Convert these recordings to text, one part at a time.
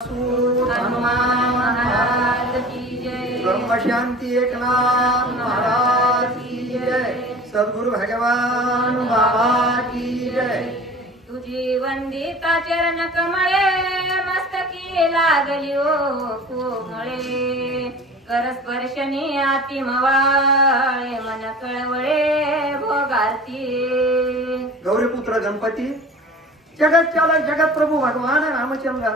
हनुमान महाराज की जय। ब्रह्म शांति एकनाथ महाराज की जय। सद्गुरु भगवान बाबा की जय। तुझी वंदिता चरण कमळे मस्तकी लागली ओ कोमळे कर स्पर्शनी आती मवाळे मन कळवळे भोगारती। गौरीपुत्र गणपती जगत चालक जगत प्रभू भगवान रामचंद्र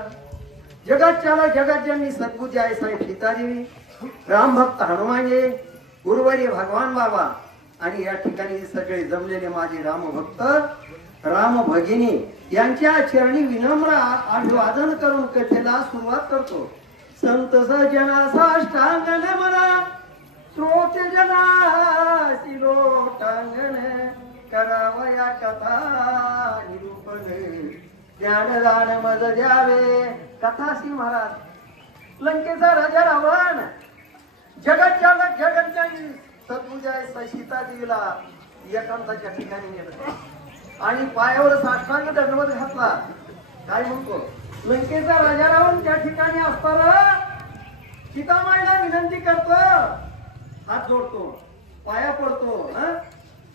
जगत चालक जगत जननी सद्गुरु आई साहेब सीतादेवी राम भक्त हनुमाने गुरुवारी भगवान बाबा आणि या ठिकाणी सगळे जमलेले माझे राम भक्त राम भगिनी यांच्या चरणी विनम्र अभिवादन करून कथेला सुरुवात करतो। संत सजना साष्टांगण मला श्रोते जना शिरोटांगण करावया कथा निरूपण ज्ञानदान मज द्यावे कथासी महाराज। लंकेचा राजा रावण जगत चालक जगतजननी सद्गुरू सीता देवीला एकांताच्या ठिकाणी नेलं आणि पायावर साष्टांग दंडवत घातला। काय म्हणतो लंकेचा राजा रावण त्या ठिकाणी असताना सीतामाईला विनंती करतो, हात जोडतो, पाया पडतो,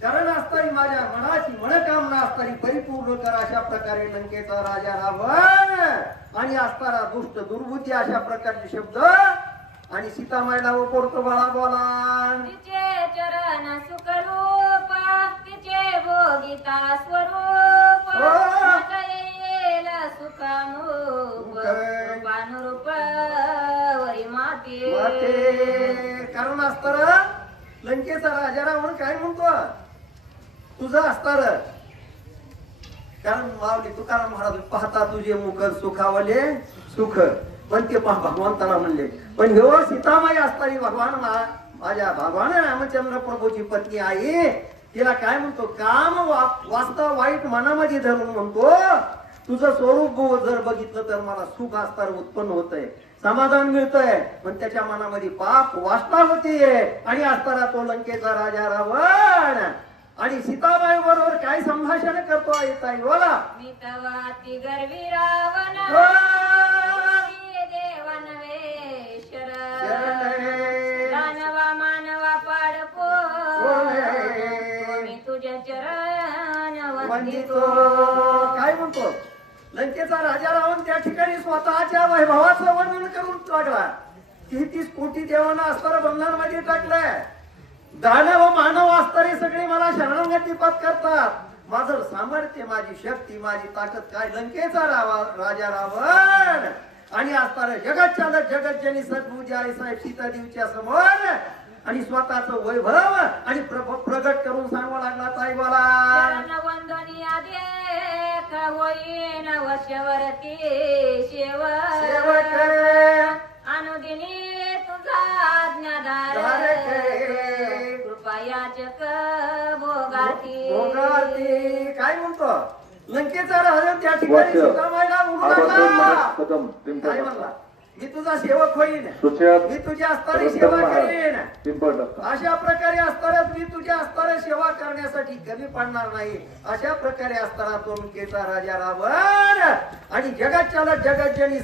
कारण असताना माझ्या मनाची मनोकामना असताना परिपूर्ण कर अशा प्रकारे लंकेचा राजा रावण आणि असताना दुष्ट दुर्बुद्धी अशा प्रकारचे शब्द आणि सीतामाईला पडतो बाळा बोला। तिचे चरण सुखरूप तिचे भोगिता स्वरूप येईल सुखानुरूप रूपानुरूप वरी माते। कारण असताना लंकेचा राजा रावण काय म्हणतो तुझं असतार कारण माऊली तुकाराम महाराज पाहता तुझे मुख सुखावले सुख पण ते भगवंताला म्हणले पण हे सीतामाई असताना भगवान माझ्या भगवान रामचंद्र प्रभूची पत्नी आई तिला काय म्हणतो काम वास्तव वाईट मनामध्ये धरून म्हणतो तुझं स्वरूप जर बघितलं तर मला सुख असतार उत्पन्न होतंय समाधान मिळतंय पण त्याच्या मनामध्ये पाप वासना होतीये आणि असताना तो लंकेचा राजा रावण आणि सीताबाई बरोबर काय संभाषण करतो आई ताई बोला। मी तवा ती गर्वी रावण देवन वेश्वर दानवा मानवा पाडपो मी तुझ्या चरण वंदितो। काय म्हणतो लंकेचा राजा रावण त्या ठिकाणी स्वतःच्या वैभवाचं वर्णन करून लागला। 33 कोटी देवांना अस्तर बंधनामध्ये टाकलंय, दानव मानव असणारे सगळे मला शरणागती करतात, माझं सामर्थ्य माझी शक्ती माझी ताकद काय लंकेचा राजा रावण आणि असणारे जगत चालक जगत जनी सद्गुरू आई साहेब सीता देवीच्या समोर आणि स्वतःच वैभव आणि प्रगट करून सांगावं लागला ताई बोला। वंदनी आदेख होईन वशवरती सेवक अनुदिनी तुझा आज्ञाधार कृपा याचक भोगार्थी। काय म्हणतो लंकेचा राजा त्या ठिकाणी सीतामाईला काय म्हणला मी तुझा सेवक होईन मी तुझ्या असताना सेवा करीन अशा प्रकारे असताना मी तुझ्या असताना सेवा करण्यासाठी कमी पडणार नाही अशा प्रकारे असताना तो लंकेचा राजा रावण आणि जगत चालक जगत जनी